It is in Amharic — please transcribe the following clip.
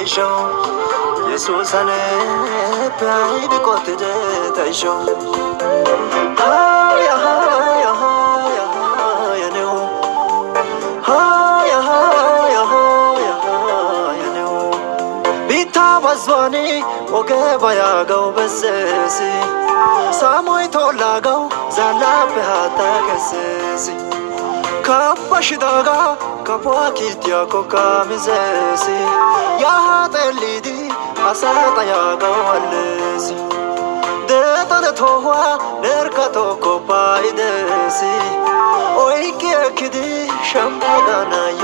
ታይሾ የሱሳነ ፓይ ቢቆትደ ታይሾ ሃያ ሃያ ሃያ ሃያ ነው ሃያ ሃያ ሃያ ሃያ ነው ቢታባዟኔ ወገባያ ጋው በሰሲ ሳሞይ ቶላጋው ዛላብሃታ ከሰሲ ካባሽዳጋ ካፖኪትያ ኮካሚዘሲ ያሃጠሊዲ አሳጣያጋው አለሲ ደጠደቶዋ ነርካቶ ኮፓይደሲ ኦይኪየክዲ ሸምፓጋናዮ